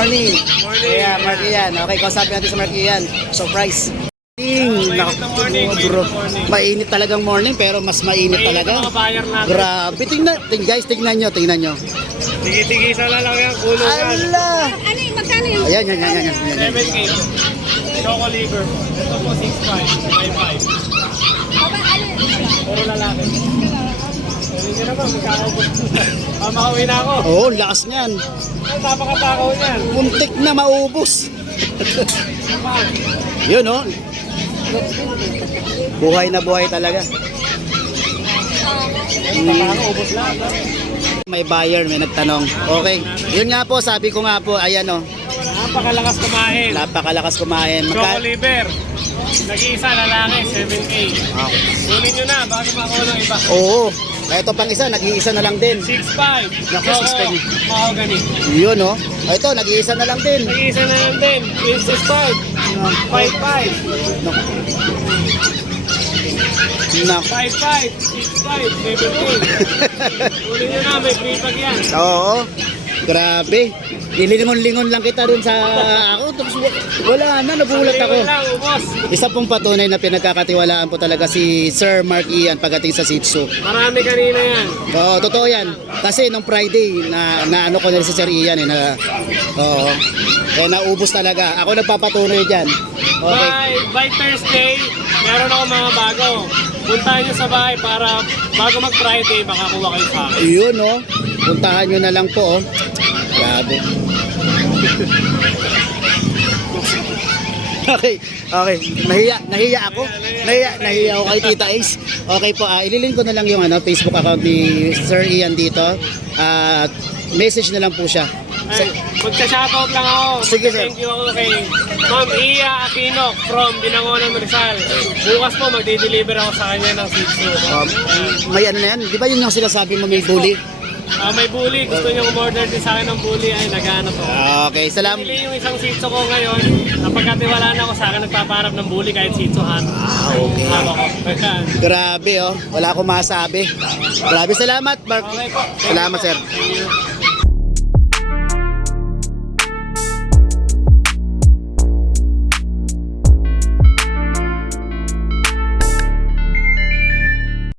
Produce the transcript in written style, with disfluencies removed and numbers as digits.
morning. Morning. Kaya Mark Ian. Okay, kausapin natin sa Mark Ian. Surprise. Mainit talagang morning pero mas mainit talaga. Grabe, tingnan nyo. Tigi-tigisa na lang yan, kulungan. Ala! Ano yung magkano yung... Ayan. 7K. Choco liver. Ito po 6.5. 5.5. Puro lalaki. Hindi ka naman, magkakaubos. Makauwi na ako. Oo, lakas niyan. Ay, napakatakaw niyan. Muntik na maubos. Yun, oh. Buhay na buhay talaga. Nakakaubos lahat. May buyer, may nagtanong. Okay. Yun nga po, sabi ko nga po, ayan oh. Napakalakas kumain. Napakalakas kumain. Choco liver. Nag-iisa lalaki, 7K. Okay. Kunin nyo na, bago makuha ng iba. Oo. Ito pang isa, nag-iisa na lang din. 6.5. Naku, Choco, 6.5. mahogany. Yun oh. Ito, nag-iisa na lang din. Nag-iisa na lang din. 6.5. 5.5. Naku. Naku. 5.5. 6.5. 7K. Kunin nyo na, may free pag yan. Oo. Grabe. Nilingon-lingon lang kita rin sa ako. Tapos wala na, nagulat ako. Lang, ubos. Isa pong patunay na pinagkakatiwalaan po talaga si Sir Mark Ian pagdating sa Shih Tzu. Marami kanina yan. Oo, totoo yan. Kasi nung Friday, na ano ko na rin si Sir Ian eh, oo. Kaya naubos talaga. Ako nagpapatunay dyan. Okay. By Thursday, meron ako mga bago. Puntahan nyo sa bahay para bago mag-Friday, makakuha kayo sa akin. Yun oh. Puntahan nyo na lang po oh. Grabe. Okay. Nahiya ako. Nahiya ako kay Tita Ace. Okay po, ililink ko na lang yung Facebook account ni Sir Ian dito. Message na lang po siya. Magsa-shoutout lang ako. Sige, sir. Thank you ako kay Ma'am Iya Aquino from Binangonan, Rizal. Bukas po magde-deliver ako sa kanya ng Shih Tzu. May ano na yan? Di ba yun yung sinasabi mo may bully? May bully. Gusto niyo umorder din sa akin ng bully. Ay, naghanap po. Okay, salamat. Pili yung isang Shih Tzu ko ngayon. Napagkatiwalaan ako sa akin, nagpaparap ng bully kahit Shih Tzu hat. Okay. Hawak ko. Grabe oh. Wala akong masabi. Grabe, salamat Mark. Okay po. Salamat sir. Thank you.